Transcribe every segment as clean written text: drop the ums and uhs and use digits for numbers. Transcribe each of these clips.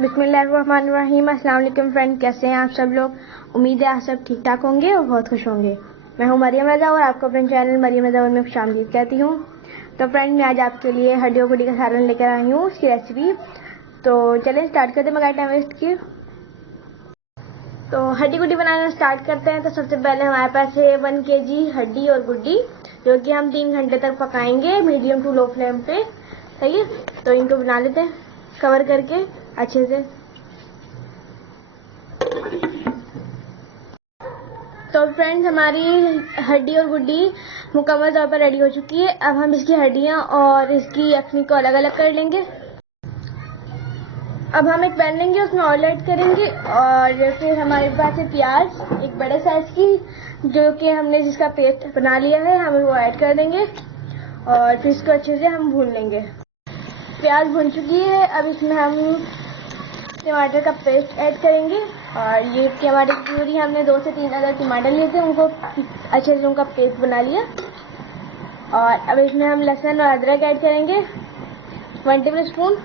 बिस्मिल्लाहिर्रहमानिर्रहीम। अस्सलाम वालेकुम फ्रेंड, कैसे हैं आप सब लोग। उम्मीद है आप सब ठीक ठाक होंगे और बहुत खुश होंगे। मैं हूं मरियम रजा और आपको अपने चैनल मरियम रजा में खुशामदीद कहती हूं। तो फ्रेंड, मैं आज आपके लिए हड्डियों गुड्डी का सालन लेकर आई हूँ, उसकी रेसिपी। तो चलें स्टार्ट करते हैं बगैर टाइम वेस्ट किए। तो हड्डी गुड्डी बनाना स्टार्ट करते हैं। तो सबसे पहले हमारे पास है 1 kg हड्डी और गुड्डी, जो कि हम 3 घंटे तक पकाएंगे मीडियम टू लो फ्लेम पे। सही है, तो इनको बना लेते हैं कवर करके अच्छे से। तो फ्रेंड्स, हमारी हड्डी और गुड्डी मुकम्मल तौर पर रेडी हो चुकी है। अब हम इसकी हड्डियां और इसकी यखनी को अलग अलग कर लेंगे। अब हम एक पैन लेंगे, उसमें ऑयल ऐड करेंगे और फिर हमारे पास है प्याज एक बड़े साइज की, जो कि हमने जिसका पेस्ट बना लिया है, हम वो ऐड कर देंगे और फिर इसको अच्छे से हम भून लेंगे। प्याज भून चुकी है। अब इसमें हम टमाटर का पेस्ट ऐड करेंगे और ये टमाटर की प्यूरी हमने 2 से 3 अदर टमाटर लिए थे, उनको अच्छे से उनका पेस्ट बना लिया। और अब इसमें हम लहसुन और अदरक ऐड करेंगे 1 टेबल स्पून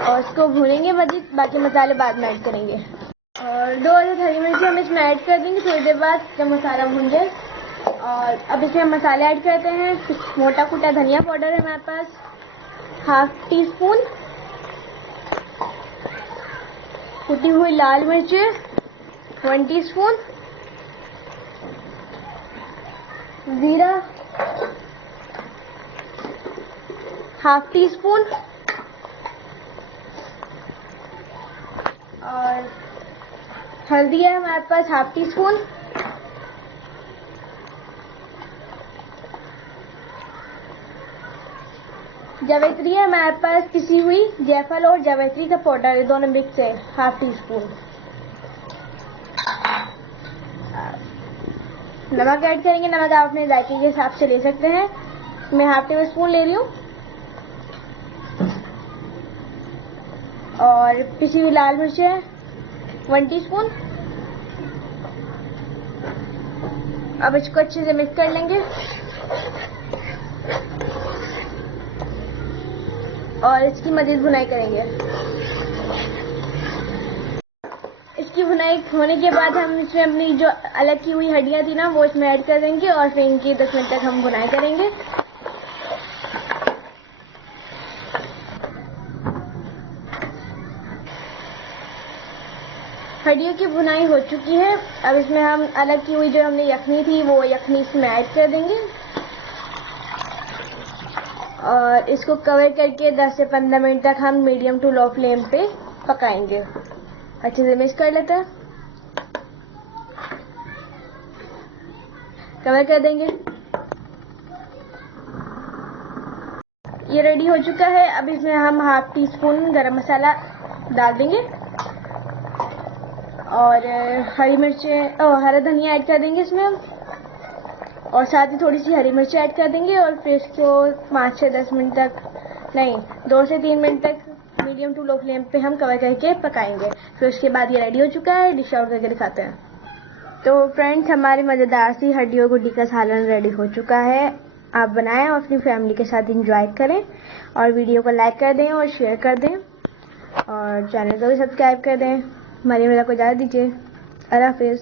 और इसको भूनेंगे मजीद। बाकी मसाले बाद में ऐड करेंगे और 2 अदर हरी मिर्ची हम इसमें ऐड कर देंगे थोड़ी देर बाद जब मसाला भून जाए। और अब इसमें हम मसाले ऐड करते हैं। मोटा कूटा धनिया पाउडर है हमारे पास 1/2 टीस्पून, कुटी हुई लाल मिर्चें 1 टीस्पून, जीरा 1/2 टीस्पून और हल्दी है हमारे पास 1/2 टीस्पून। जावित्री है हमारे पास पिसी हुई जायफल और जावित्री का पाउडर, दोनों मिक्स है 1/2 टीस्पून। नमक ऐड करेंगे। नमक आप अपने जायके के हिसाब से ले सकते हैं। मैं 1/2 टेबल स्पून ले रही हूँ। और पिसी हुई लाल मिर्चें 1 टीस्पून। अब इसको अच्छे से मिक्स कर लेंगे और इसकी मजीद भुनाई करेंगे। इसकी भुनाई होने के बाद हम इसमें अपनी जो अलग की हुई हड्डियां थी ना, वो इसमें ऐड कर देंगे और फिर इनकी 10 मिनट तक हम भुनाई करेंगे। हड्डियों की भुनाई हो चुकी है। अब इसमें हम अलग की हुई जो हमने यखनी थी, वो यखनी इसमें ऐड कर देंगे और इसको कवर करके 10 से 15 मिनट तक हम मीडियम टू लो फ्लेम पे पकाएंगे। अच्छे से मिक्स कर लेते हैं, कवर कर देंगे। ये रेडी हो चुका है। अब इसमें हम 1/2 टीस्पून गरम मसाला डाल देंगे और हरी मिर्चें हरा धनिया ऐड कर देंगे इसमें और साथ ही थोड़ी सी हरी मिर्ची ऐड कर देंगे और फिर इसको 5 से 10 मिनट तक, नहीं 2 से 3 मिनट तक मीडियम टू लो फ्लेम पे हम कवर करके पकाएंगे। फिर उसके बाद ये रेडी हो चुका है। डिश आउट करके दिखाते हैं। तो फ्रेंड्स, हमारी मज़ेदार सी हड्डियों गुड्डी का सालन रेडी हो चुका है। आप बनाएं और अपनी फैमिली के साथ इंजॉय करें और वीडियो को लाइक कर दें और शेयर कर दें और चैनल को भी सब्सक्राइब कर दें। मरियम रजा को इजाज़त दीजिए। अल्लाह हाफिज़।